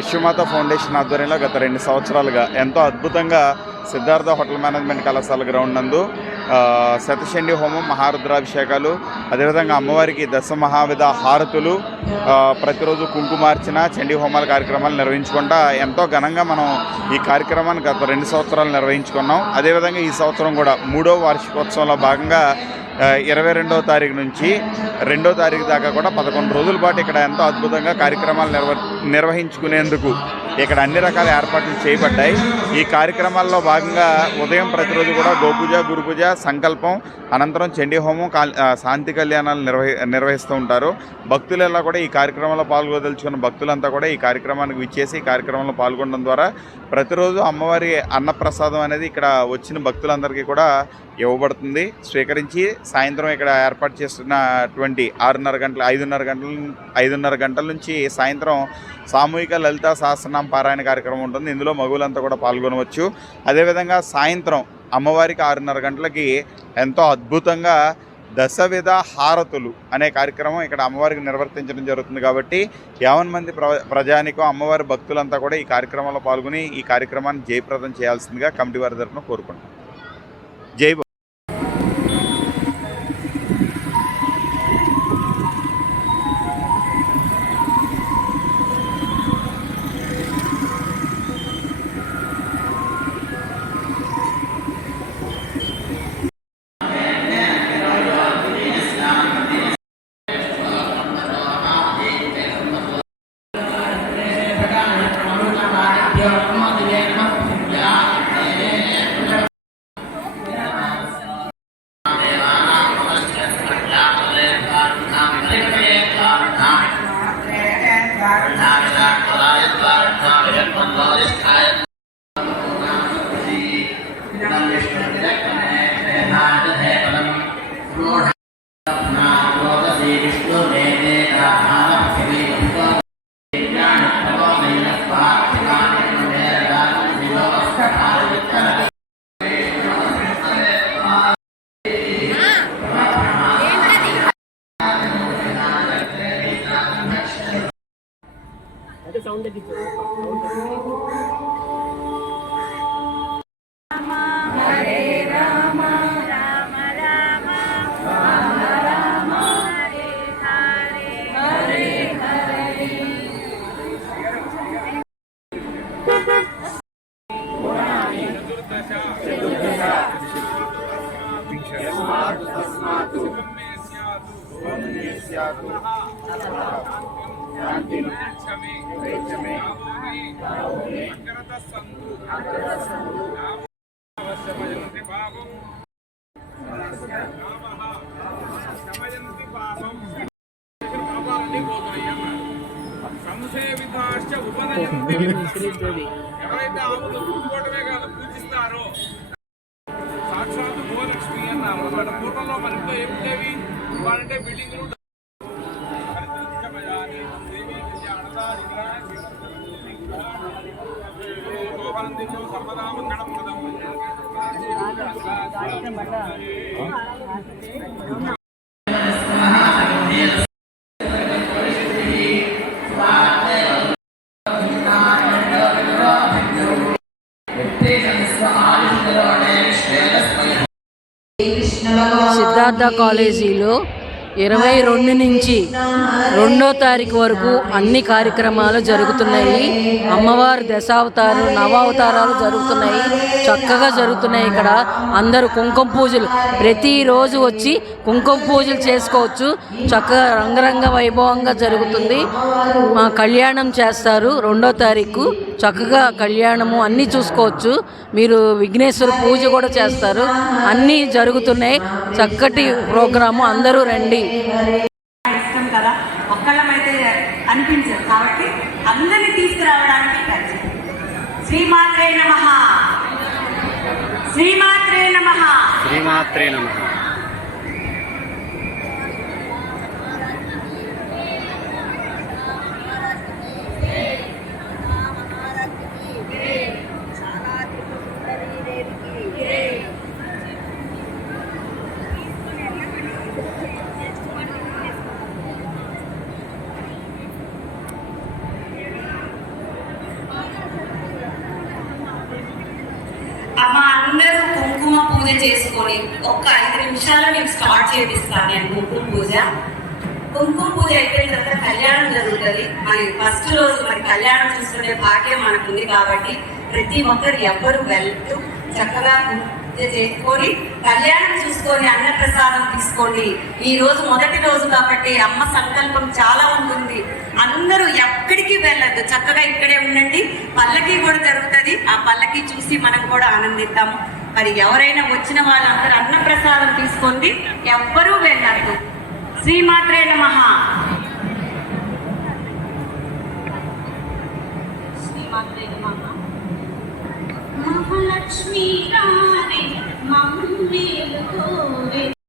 విశ్వమాత foundation ఆధ్వర్యంలో గత 2 సంవత్సరాలుగా ఎంతో అద్భుతంగా సిద్ధార్థ హోటల్ మేనేజ్మెంట్ కళాశాల గ్రౌండ్ నందు శతచండీ హోమం, మహారుద్రాభిషేకాలు, అదేవిధంగా అమ్మవారికి దశమహావిధ హారతులు, ప్రతిరోజు కుంకుమార్చన, చండీ హోమాల కార్యక్రమాలు నిర్వహించుకుంటా ఎంతో ఘనంగా మనం ఈ కార్యక్రమాన్ని గత 2 సంవత్సరాలు నిర్వహించుకున్నాం. అదేవిధంగా ఈ సంవత్సరం కూడా 3వ వార్షికోత్సవంలో భాగంగా 22వ తారీఖు నుంచి 2వ తారీఖు దాకా కూడా 11 రోజుల పాటు ఇక్కడ ఎంతో అద్భుతంగా కార్యక్రమాలు నిర్వహించుకునేందుకు ఇక్కడ అన్ని రకాల ఏర్పాట్లు చేయబడ్డాయి. ఈ కార్యక్రమాల్లో భాగంగా ఉదయం ప్రతిరోజు కూడా గోపూజ, గురుపూజ, సంకల్పం, అనంతరం చండీ హోమం, శాంతి కళ్యాణాలు నిర్వహిస్తూ ఉంటారు. భక్తులెల్లా కూడా ఈ కార్యక్రమంలో పాల్గొదలుచుకున్న భక్తులంతా కూడా ఈ కార్యక్రమానికి విచ్చేసి ఈ కార్యక్రమంలో పాల్గొనడం ద్వారా ప్రతిరోజు అమ్మవారి అన్నప్రసాదం అనేది ఇక్కడ వచ్చిన భక్తులందరికీ కూడా ఇవ్వబడుతుంది. స్వీకరించి సాయంత్రం ఇక్కడ ఏర్పాటు చేస్తున్నటువంటి 5:30 గంటల నుంచి సాయంత్రం సామూహిక లలిత సహస్రనామ పారాయణ కార్యక్రమం ఉంటుంది. ఇందులో మగువులంతా కూడా పాల్గొనవచ్చు. అదేవిధంగా సాయంత్రం అమ్మవారికి 6:30 గంటలకి ఎంతో అద్భుతంగా దశవిధ హారతులు అనే కార్యక్రమం ఇక్కడ అమ్మవారికి నిర్వర్తించడం జరుగుతుంది. కాబట్టి 50 మంది ప్రజానికం, అమ్మవారి భక్తులంతా కూడా ఈ కార్యక్రమంలో పాల్గొని ఈ కార్యక్రమాన్ని జయప్రదం చేయాల్సిందిగా కమిటీ వారి తరఫున కోరుకుంటున్నాం. జై ఎవరైతే ఆవులు పూజకోవటమే కాదు పూజిస్తారో సాక్షాత్తు గోలక్ష్మి అన్నారు. పూర్వంలో మన ఇంట్లో ఏముండేవి వాళ్ళంటే బిల్డింగ్లు సర్వదా మంగళం సిద్ధార్థ కాలేజీలో 22 నుంచి 2వ తారీఖు వరకు అన్ని కార్యక్రమాలు జరుగుతున్నాయి. అమ్మవారి దశావతారం, నవావతారాలు జరుగుతున్నాయి, చక్కగా జరుగుతున్నాయి. ఇక్కడ అందరూ కుంకుమ పూజలు ప్రతిరోజు వచ్చి కుంకుమ పూజలు చేసుకోవచ్చు. చక్కగా రంగరంగ వైభవంగా జరుగుతుంది. మా కళ్యాణం చేస్తారు 2వ తారీఖు. చక్కగా కళ్యాణము అన్నీ చూసుకోవచ్చు. మీరు విఘ్నేశ్వర పూజ కూడా చేస్తారు. అన్నీ జరుగుతున్నాయి. చక్కటి ప్రోగ్రాము, అందరూ రండి. ఇష్టం కదా, ఒక్కళ్ళమైతే అనిపించదు కాబట్టి అందరినీ తీసుకురావడానికి శ్రీమాత్రే నమః, శ్రీమాత్రే నమః, శ్రీమాత్రే నమః. పూజ చేసుకొని ఒక్క 5 నిమిషాలు నేను స్టార్ట్ చేపిస్తాను నేను కుంకుమ పూజ. కుంకుమ పూజ అయిపోయిన తర్వాత కళ్యాణం జరుగుతుంది. మరి ఫస్ట్ రోజు మరి కళ్యాణం చూసుకునే భాగ్యం మనకుంది కాబట్టి ప్రతి ఒక్కరు ఎవ్వరు వెళ్తూ చక్కగా పూజ చేసుకొని కళ్యాణం చూసుకొని అన్నప్రసాదం తీసుకోండి. ఈ రోజు మొదటి రోజు కాబట్టి అమ్మ సంకల్పం చాలా ఉంటుంది. అందరూ ఎక్కడికి వెళ్ళద్దు, చక్కగా ఇక్కడే ఉండండి. పల్లకి కూడా జరుగుతుంది, ఆ పల్లకి చూసి మనం కూడా ఆనందిద్దాము. మరి ఎవరైనా వచ్చిన వాళ్ళందరూ అన్నప్రసాదం తీసుకోండి, ఎవ్వరూ వెళ్ళద్దు. శ్రీమాత్రే నమః.